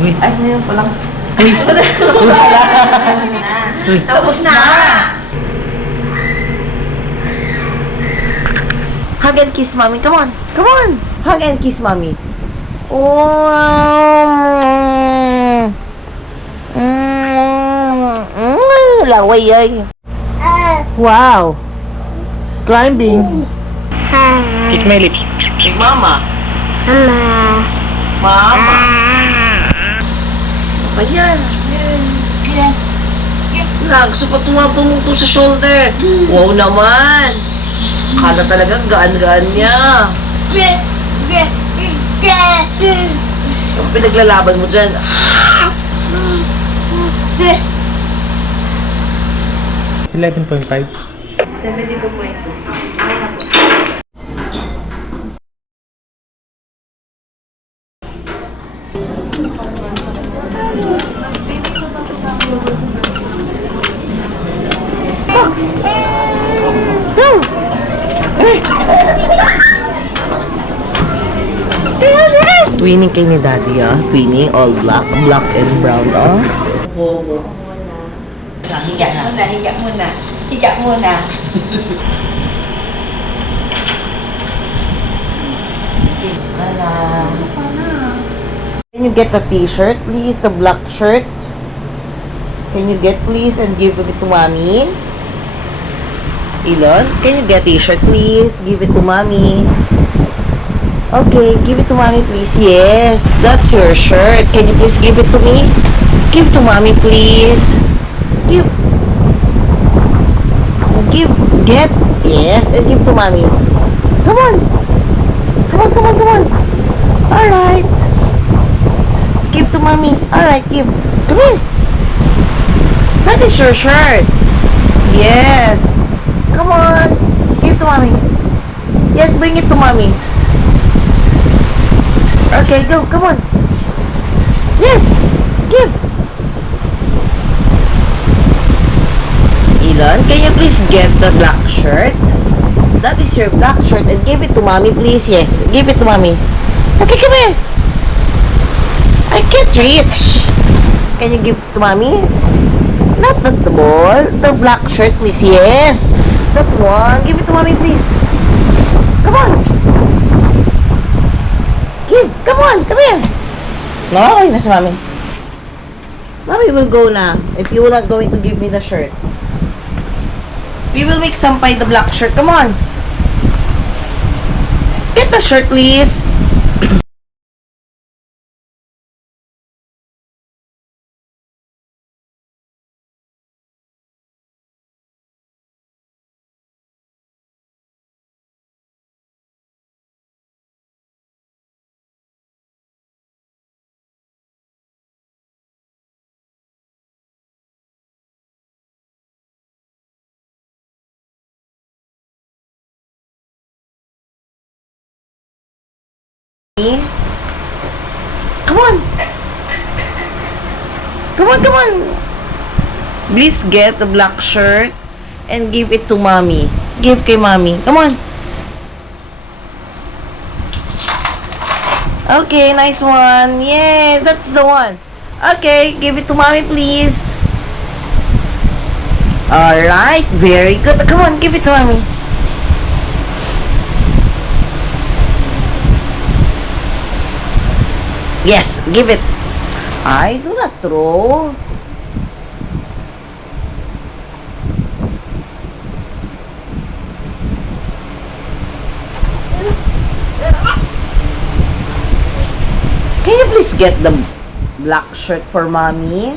Uy. Ay, ngayon pa lang. Uy. Uy. Tapos na! Hug and kiss mommy. Come on. Come on. Hug and kiss mommy. Laway ay. Wow. Climbing. Kiss my lips. Big mama. Mama. Ayan. Gusto pa tumutungtong sa shoulder. Wow naman. Kala talagang gaan-gaan niya. Ang pinaglalaban mo dyan. 11.5. 72.2. Twinning kay ni Daddy, Twinning, all black, black and brown, Bobo. Higa muna, higa muna. Higa muna. Can you get a t-shirt, please? The black shirt. Can you get, please, and give it to Mommy? Elon, can you get a t-shirt, please? Give it to Mommy. Okay, give it to Mommy, please. Yes, that's your shirt. Can you please give it to me? Give to Mommy, please. Give. Get. Yes, and give to Mommy. Come on. Come on, come on, come on. Alright. Give to Mommy. Alright, give. Come here. That is your shirt. Yes. Come on. Give to Mommy. Yes, bring it to Mommy. Okay, go. Come on. Yes. Give. Elon, can you please get the black shirt? That is your black shirt and give it to Mommy, please. Yes, give it to Mommy. Okay, come here. I can't reach. Can you give it to Mommy? Not the ball. The black shirt, please. Yes. That one. Give it to Mommy, please. Come on. Give. Come on. Come here. No, okay na si Mommy. Mommy will go na if you are not going to give me the shirt. We will make Sampay the black shirt. Come on. Get the shirt, please. Come on. Come on, come on. Please get the black shirt and give it to Mommy. Give kay Mommy. Come on. Okay, nice one. Yeah, that's the one. Okay, give it to Mommy, please. Alright, very good. Come on, give it to Mommy. Yes, give it. I do not throw. Can you please get the black shirt for Mommy?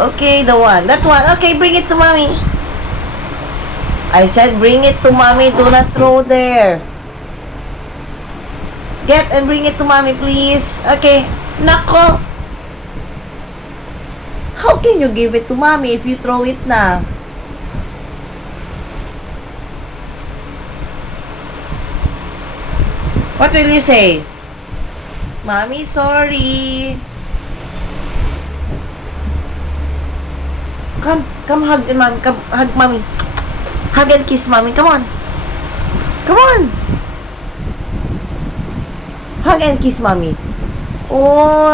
Okay, the one. That one. Okay, bring it to Mommy. I said bring it to Mommy. Do not throw there. Get and bring it to Mommy, please. Okay. Nako. How can you give it to Mommy if you throw it na? What will you say? Mommy, sorry. Come hug Mommy. Come hug Mommy. Hug and kiss Mommy. Come on. Come on. Hug and kiss mommy. Oh.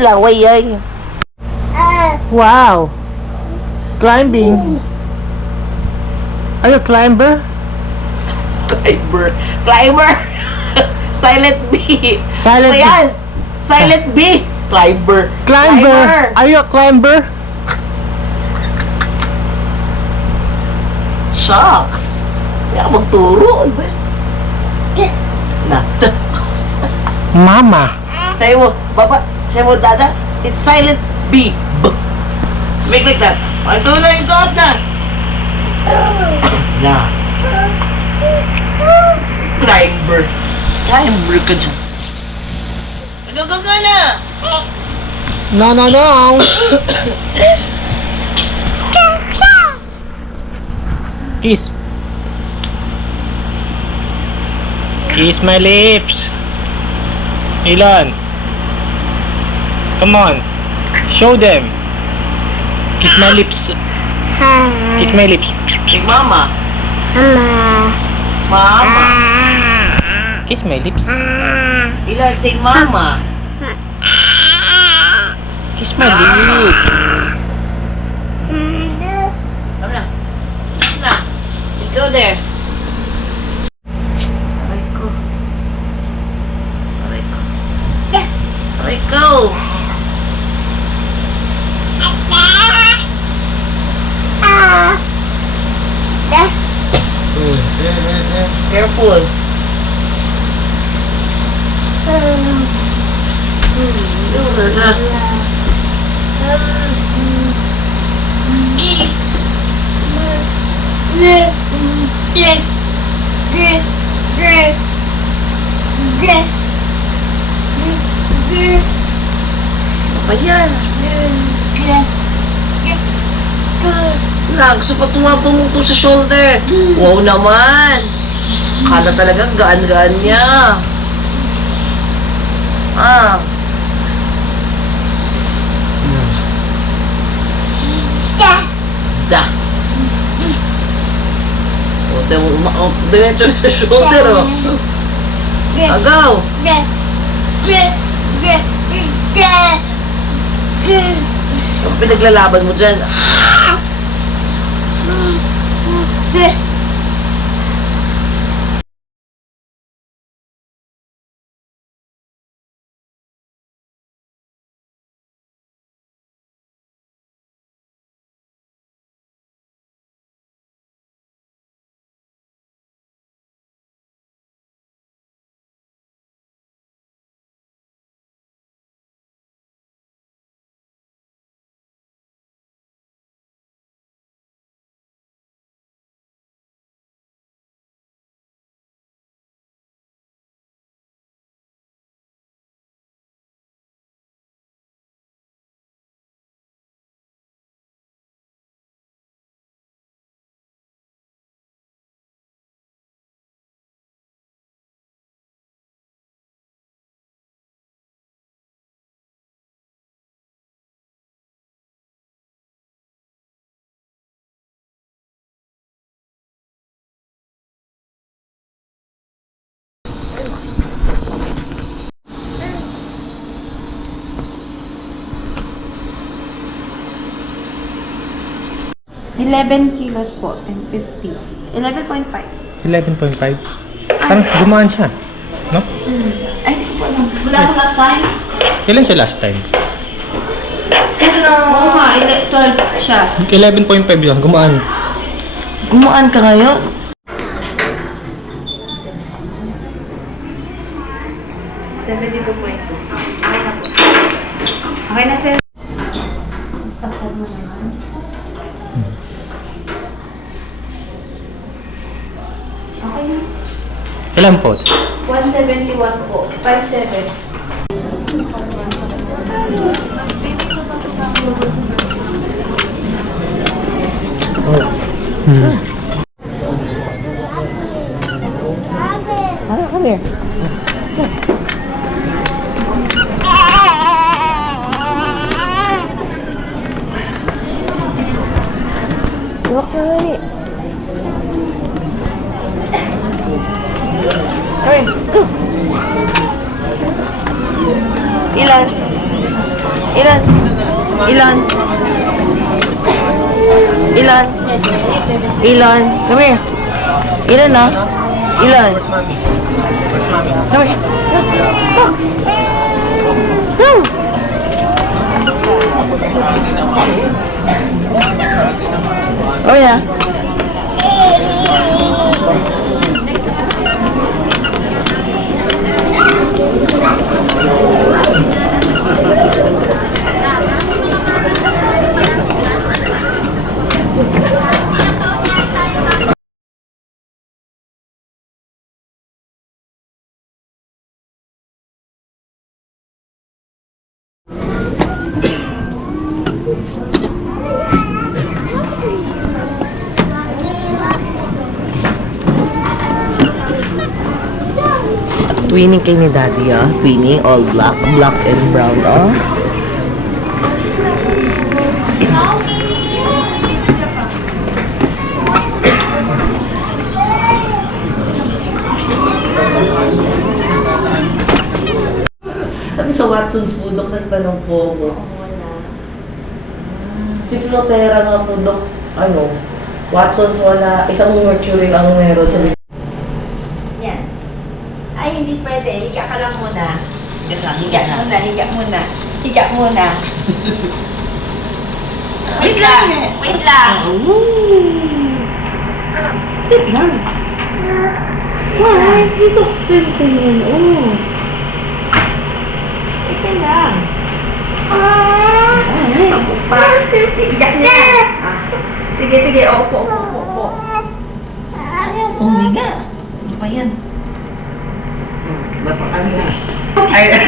Laway ay. Wow. Climbing. Are you a climber? Climber. Silent B. Silent Ano yan? Silent B. Climber. Climber. Are you a climber? Shucks. Kaya ka magturo. Iba. Na. Mama. Sabi mo, baba. Sabi mo, dada. It's silent B. B. Make like that. Ito na yung God na. Na. Climber. Climber ka dyan. Go na. No. Kiss. Kiss my lips. Ilan? Come on. Show them. Kiss my lips. Kiss my lips. Si Mama. Mama. Kiss my lips. Ilan si Mama. Kiss my lips. Come na. Come na. You go there. Aray ko. Aray ko. Aray ko. Careful. Apa yan? Gusto pa tumatumuto sa shoulder. Wow naman. Kala talagang gaan-gaan niya. Da. Diretso sa shoulder, oh. Agaw. Ang pinaglalaban mo dyan. $11 po and 50. 11.5. 11.5. Parang gumaan siya. No? Ay, hindi ko po alam. Wala ko last time. Kailan siya last time? Oo nga, 12 siya. 11.5 yun. Gumaan. Gumaan ka ngayon? Okay na, sir. Okay na. Ilan po? 171 po. 57. Come here. Walk na Come here. Go. Ilan? Ilan? Ilan? Ilan? Ilan? Come here. Ilan na? Ilan? Come here. Go. Go. Oh yeah. Twinning kay ni Daddy, ah. Twinning, all black. Black and brown, ah. At sa Watson's Pudok, nagtanong po ako. Si Flotera nga Pudok, ano, Watson's wala, isang mercury ang meron sa Yan. Ay, hindi pwede. Higa ka lang muna. Higa Higa muna, higa muna. Higa muna. Wait lang. Wait lang. Wait lang. Why? Dito tingin. Oh. Wait lang. Ay, pa. Higa niya. Sige, sige. Opo. Umiga. Ano pa yan? Napakali na. Ay.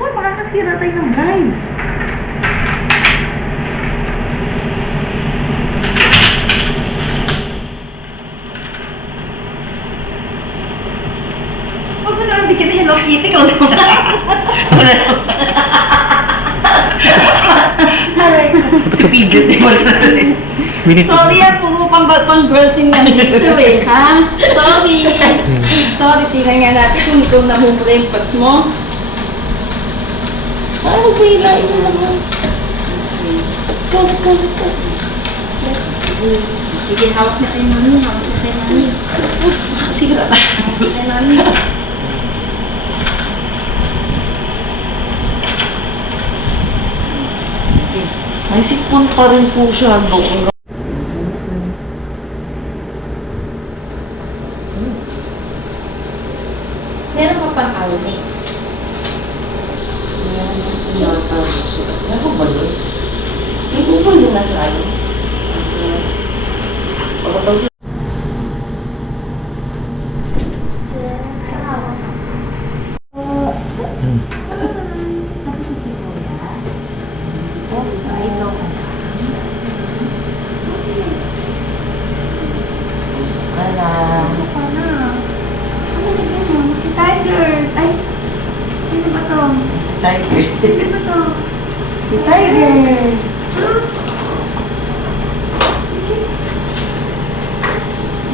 Oh, makakasira tayo ng guys. Huwag mo naman bigyan na Hello Kitty ko naman. Si Pidget, di mo Sorry yan, puro pang girls yung nandito eh, ha? Sorry. Sorry, tingnan nga natin kung ikaw namumula yung pat mo. Ay, hilain mo naman. Ikaw. Sige, hawak na kay mami. Sige na tayo. Kay mami. May sipon pa rin po siya doon. Meron pa pang Almix. Ano ba yun? Yung upo yung nasa ano? Pagod daw sila. Si Tiger! Ay! Sino ba to? Tiger. Sino ba to? Si Tiger!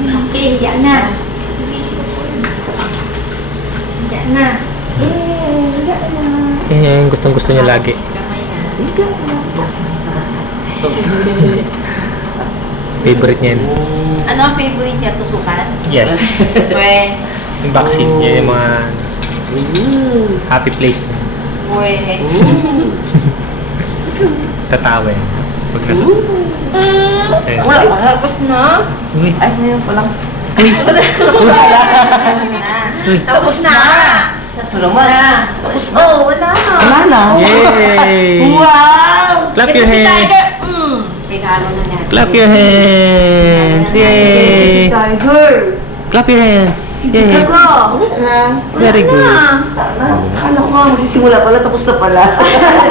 Okay, hiya na. Hiya na. Hiya na. Yan yung gustong-gusto niya lagi. Hiya na. Favorite niya yun. Ano ang favorite niya? Tusukan? Yes. We. Yung vaccine niya, yung mga happy place niya. We. Tatawa yun. Pag nasa... Ayun. Wala pa. Tapos na. Uy. Ay, ngayon pa lang. Tapos na. Ito naman. Tapos na. Oh, wala na. Wala na. Yay! Wow! Clap your hands! Tiger! Regalo na niya. Clap your hands! Yay! Tiger! Clap your hands! Yay! Ako! Very good. Akala ko nga magsisimula pala, tapos na pala.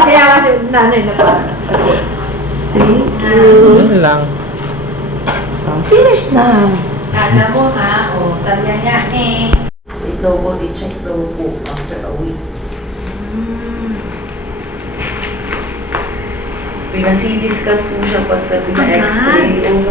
Kaya kasi nanay na pa. Thank you. Yun lang. Finish na. Kala mo ha? O, sabi niya eh. I-double, i-check daw po after a week. Pinasilis ka po siya pagka pina-x-ray.